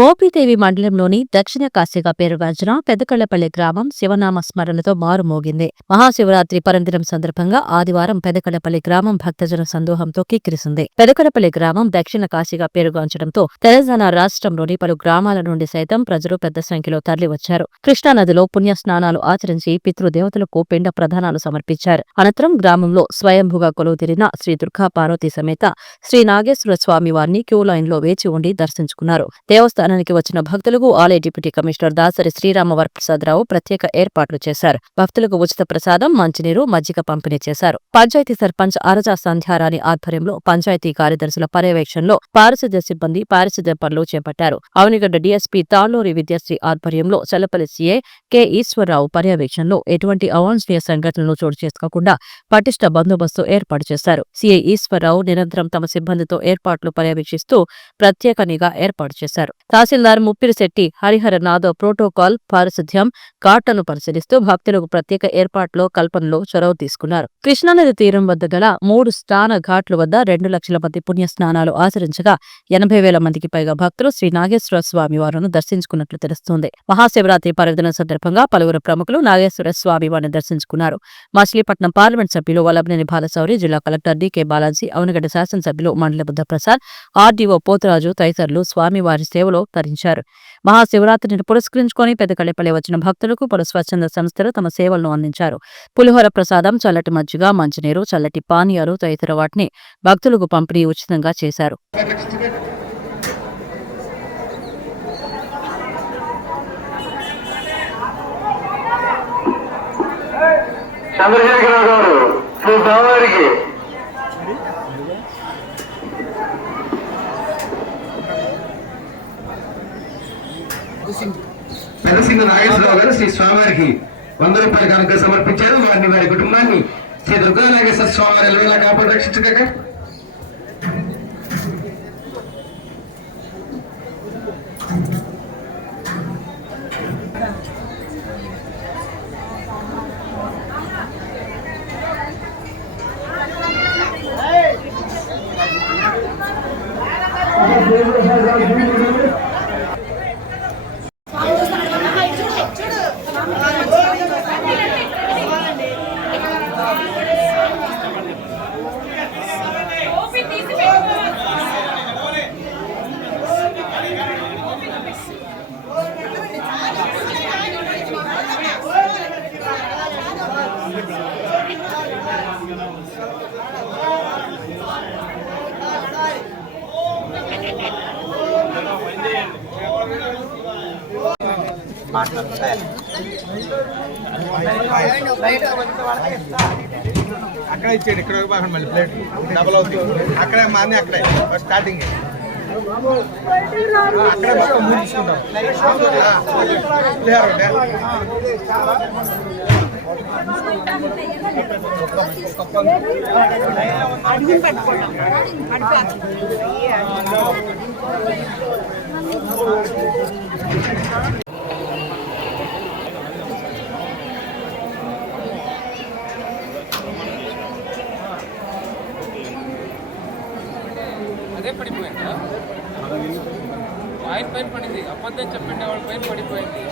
మోపిదేవి మండలంలోని దక్షిణ కాశీగా పేరుగాంచిన పెదకళ్లపల్లి గ్రామం శివనామ స్మరణతో మారుమోగింది. మహాశివరాత్రి పర్వదినం సందర్భంగా ఆదివారం పెదకళ్లపల్లి గ్రామం భక్తజన సందోహంతో కిక్కిరిసింది. పెదకళ్లపల్లి గ్రామం దక్షిణ కాశీగా పేరుగాంచడంతో తెలంగాణ రాష్ట్రంలోని పలు గ్రామాల నుండి సైతం ప్రజలు పెద్ద సంఖ్యలో తరలివచ్చారు. కృష్ణానదిలో పుణ్యస్నానాలు ఆచరించి పితృదేవతలకు పిండ ప్రదానాలు సమర్పించారు. అనంతరం గ్రామంలో స్వయంభుగా కొలువుతీరిన శ్రీ దుర్గా పార్వతీ సమేత శ్రీ నాగేశ్వర స్వామి వారిని క్యూ లైన్లో వేచి ఉండి దర్శించుకున్నారు. దేవస్థానానికి వచ్చిన భక్తులకు ఆలయ డిప్యూటీ కమిషనర్ దాసరి శ్రీరామ వరప్రసాదరావు ప్రత్యేక ఏర్పాట్లు చేశారు. భక్తులకు ఉచిత ప్రసాదం, మంచినీరు, మజ్జిగ పంపిణీ చేశారు. పంచాయతీ సర్పంచ్ అరజా సంధ్యారాణి ఆధ్వర్యంలో పంచాయతీ కార్యదర్శుల పర్యవేక్షణలో పారిశుద్ధ్య సిబ్బంది పారిశుద్ధ్య పనులు చేపట్టారు. అవనిగడ్డ డీఎస్పీ తాళ్లూరి విద్యాశ్రీ ఆధ్వర్యంలో చల్లపల్లి సీఐ కె ఈశ్వరరావు పర్యవేక్షణలో ఎటువంటి అవాంఛనీయ సంఘటనలు చోటు చేసుకోకుండా పటిష్ట బందోబస్తు ఏర్పాటు చేశారు. సీఐ ఈశ్వరరావు నిరంతరం తమ సిబ్బందితో ఏర్పాట్లు పర్యవేక్షిస్తూ ప్రత్యేక నిఘా ఏర్పాటు చేశారు. తహసీల్దార్ ముప్పిరిశెట్టి హరిహరనాథ్ ప్రోటోకాల్, పారిశుద్ధ్యం, ఘాట్లను పరిశీలిస్తూ భక్తులకు ప్రత్యేక ఏర్పాట్లో కల్పనలో చొరవ తీసుకున్నారు. కృష్ణానది తీరం వద్ద గల 3 స్నాన ఘాట్ల వద్ద 2 లక్షల మంది పుణ్య స్నానాలు ఆచరించగా 80,000 మందికి పైగా భక్తులు శ్రీ నాగేశ్వర స్వామి వారిని దర్శించుకున్నట్లు తెలుస్తోంది. మహాశివరాత్రి పర్వదినం సందర్భంగా పలువురు ప్రముఖులు నాగేశ్వర స్వామి వారిని దర్శించుకున్నారు. మచిలీపట్నం పార్లమెంట్ సభ్యులు వల్లభనేని బాలశౌరి, జిల్లా కలెక్టర్ డి.కె. బాలాజీ, అవనిగడ్డ శాసనసభ్యులు మండలి బుద్ధప్రసాద్, ఆర్డీఓ పోతరాజు తదితరులు స్వామివారి సేవలో తరించారు. మహాశివరాత్రిని పురస్కరించుకుని పెదకళ్లపల్లి వచ్చిన భక్తులకు పలు స్వచ్ఛంద సంస్థలు తమ సేవలను అందించారు. పులిహోర ప్రసాదం, చల్లటి మజ్జిగ, మంచినీరు, చల్లటి పానీయాలు తదితర వాటిని భక్తులకు పంపిణీ ఉచితంగా చేశారు. పెదసింగ నాగేశ్వరరావు గారు శ్రీ స్వామివారికి 100 రూపాయల కానుక సమర్పించారు. వారిని వారి కుటుంబాన్ని శ్రీ దుర్గా నాగేశ్వర స్వామివారి ఎలా కాపాడు రక్షించక. అక్కడ ఇచ్చేది ఇక్కడ మళ్ళీ ప్లేట్ డబల్ అవుతుంది. అక్కడే మా అన్నీ అక్కడే స్టార్టింగ్ అక్కడే మొత్తం మూడు తీసుకుంటాం. అదే పడిపోయిందా? ఆయన పైన పడింది. అబద్ధం చెప్పండి, వాళ్ళ పైన పడిపోయింది.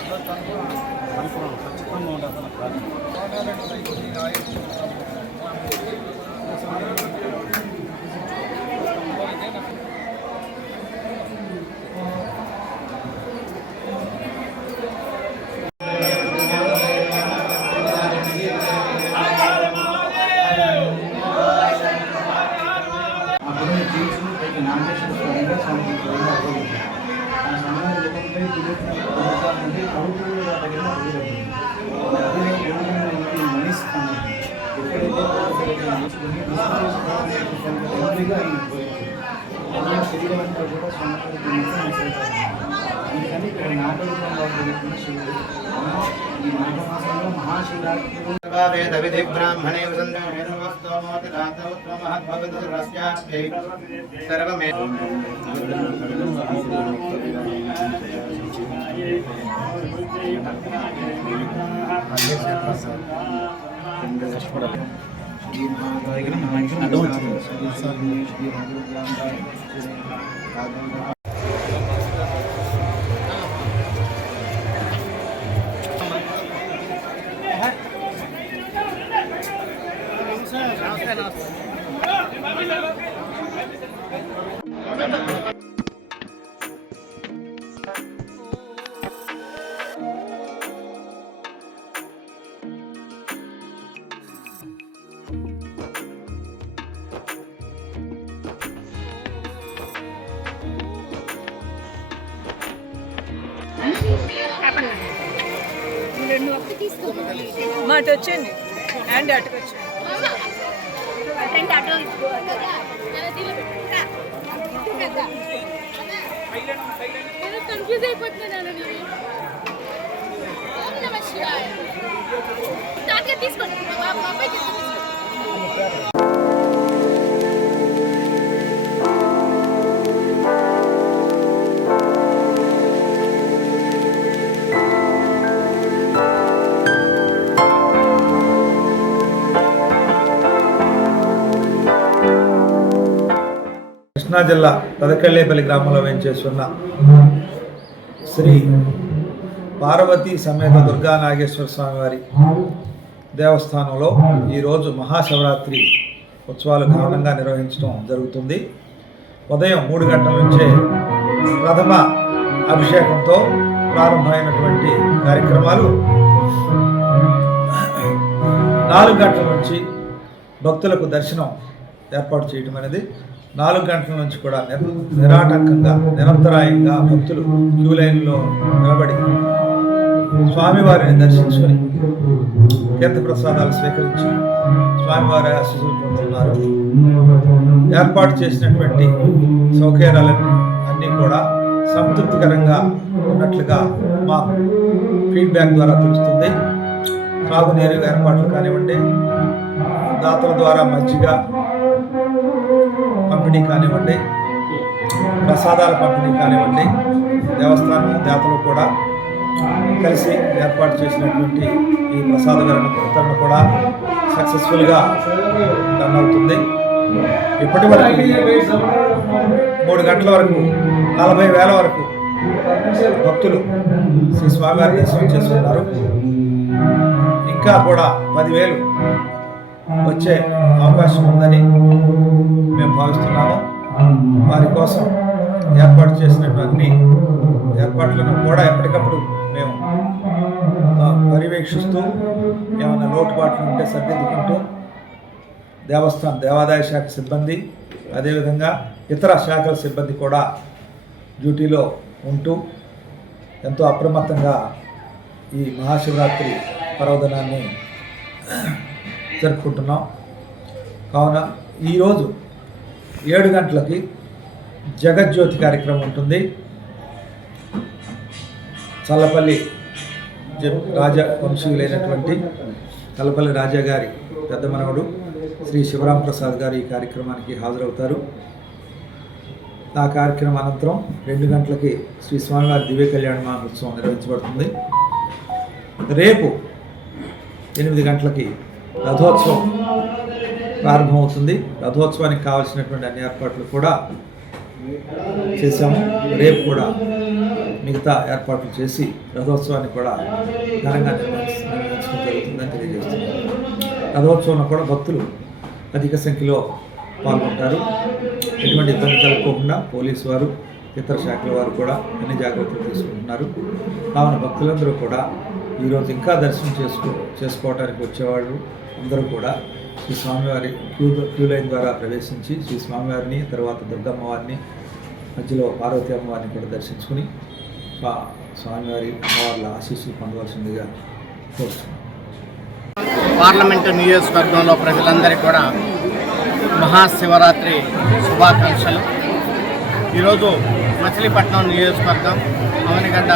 విధి బ్రాహ్మణే సర్వమే మాట వచ్చేయండి హ్యాండ్ అటుకు వచ్చేయండి. కన్ఫ్యూజ్ అయిపోతున్నాను తీసుకోండి. కృష్ణా జిల్లా పెదకళ్ళేపల్లి గ్రామంలో వేంచేస్తున్న శ్రీ పార్వతీ సమేత దుర్గా నాగేశ్వర స్వామి వారి దేవస్థానంలో ఈరోజు మహాశివరాత్రి ఉత్సవాలు ఘనంగా నిర్వహించడం జరుగుతుంది. ఉదయం 3 గంటల నుంచే ప్రథమ అభిషేకంతో ప్రారంభమైనటువంటి కార్యక్రమాలు 4 గంటల నుంచి భక్తులకు దర్శనం ఏర్పాటు చేయడం అనేది 4 గంటల నుంచి కూడా నిరాటంకంగా నిరంతరాయంగా భక్తులు క్యూ లైన్లో నిలబడి స్వామివారిని దర్శించుకొని తీర్థప్రసాదాలు స్వీకరించి స్వామివారి ఆశీస్సులు పొందుతున్నారు. ఏర్పాటు చేసినటువంటి సౌకర్యాలన్నీ కూడా సంతృప్తికరంగా ఉన్నట్లుగా మాకు ఫీడ్బ్యాక్ ద్వారా తెలుస్తుంది. త్రాగునీరు ఏర్పాట్లు కానివ్వండి, దాతల ద్వారా మజ్జిగ పంపిణీ కానివ్వండి, ప్రసాదాల పంపిణీ కానివ్వండి, దేవస్థానం దాతలు కూడా కలిసి ఏర్పాటు చేసినటువంటి ఈ ప్రసాద వితరణ కూడా సక్సెస్ఫుల్గా రన్ అవుతుంది. ఇప్పటి వరకు 3 గంటల వరకు 40,000 వరకు భక్తులు శ్రీ స్వామివారి దర్శనం చేసుకున్నారు. ఇంకా కూడా 10,000 వచ్చే అవకాశం ఉందని మేము భావిస్తున్నాము. వారి కోసం ఏర్పాటు చేసినటువంటి ఏర్పాట్లను కూడా ఎప్పటికప్పుడు మేము పర్యవేక్షిస్తూ ఏమైనా లోటుపాట్లు ఉంటే సరిదిద్దుకుంటూ దేవాదాయ శాఖ సిబ్బంది, అదేవిధంగా ఇతర శాఖల సిబ్బంది కూడా డ్యూటీలో ఉంటూ ఎంతో అప్రమత్తంగా ఈ మహాశివరాత్రి పర్వదినాన్ని జరుపుకుంటున్నాం. కావున ఈరోజు 7 గంటలకి జగజ్యోతి కార్యక్రమం ఉంటుంది. చల్లపల్లి రాజవంశీయులైనటువంటి చల్లపల్లి రాజా గారి పెద్ద మనవడు శ్రీ శివరాం ప్రసాద్ గారు ఈ కార్యక్రమానికి హాజరవుతారు. ఆ కార్యక్రమం అనంతరం 2 గంటలకి శ్రీ స్వామివారి దివ్య కళ్యాణ మహోత్సవం నిర్వహించబడుతుంది. రేపు 8 గంటలకి రథోత్సవం ప్రారంభమవుతుంది. రథోత్సవానికి కావాల్సినటువంటి అన్ని ఏర్పాట్లు కూడా చేశాము. రేపు కూడా మిగతా ఏర్పాట్లు చేసి రథోత్సవాన్ని కూడా ఘనంగా నిర్వహించడం జరుగుతుందని తెలియజేస్తున్నాను. రథోత్సవంలో కూడా భక్తులు అధిక సంఖ్యలో పాల్గొంటారు. ఎటువంటి ఇబ్బంది కలగకుండా పోలీసు వారు, ఇతర శాఖల వారు కూడా అన్ని జాగ్రత్తలు తీసుకుంటున్నారు. కావున భక్తులందరూ కూడా ఈరోజు ఇంకా దర్శనం చేసుకోవడానికి వచ్చేవాళ్ళు అందరూ కూడా శ్రీ స్వామివారి క్యూ లైన్ ద్వారా ప్రవేశించి శ్రీ స్వామివారిని, తర్వాత దుర్గమ్మ వారిని, మధ్యలో పార్వతీ అమ్మవారిని కూడా దర్శించుకుని స్వామివారి అమ్మవార్ల ఆశీస్సులు పొందవలసిందిగా కోరుతున్నాను. పార్లమెంటు నియోజకవర్గంలో ప్రజలందరికీ కూడా మహాశివరాత్రి శుభాకాంక్షలు. ఈరోజు మచిలీపట్నం నియోజకవర్గం అవనిగడ్డ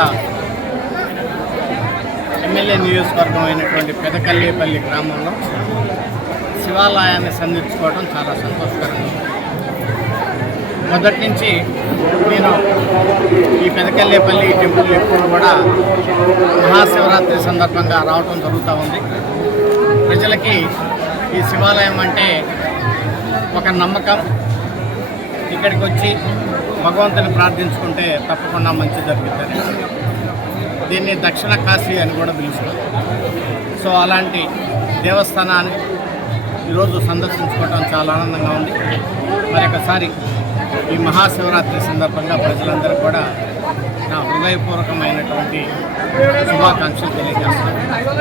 ఎమ్మెల్యే నియోజకవర్గం అయినటువంటి పెదకళ్ళేపల్లి గ్రామంలో శివాలయాన్ని సందర్శించుకోవడం చాలా సంతోషకరంగా ఉంది. మొదటి నుంచి నేను ఈ పెదకల్లేపల్లి టెంపుల్ ఎప్పుడు కూడా మహాశివరాత్రి సందర్భంగా రావటం జరుగుతూ ఉంది. ప్రజలకి ఈ శివాలయం అంటే ఒక నమ్మకం. ఇక్కడికి వచ్చి భగవంతుని ప్రార్థించుకుంటే తప్పకుండా మంచి జరుగుతుంది. దీన్ని దక్షిణ కాశీ అని కూడా పిలుస్తారు. సో అలాంటి దేవస్థానాన్ని ఈరోజు సందర్శించుకోవడం చాలా ఆనందంగా ఉంది. మరొకసారి ఈ మహాశివరాత్రి సందర్భంగా ప్రజలందరూ కూడా నా హృదయపూర్వకమైనటువంటి శుభాకాంక్షలు తెలియజేస్తున్నాను.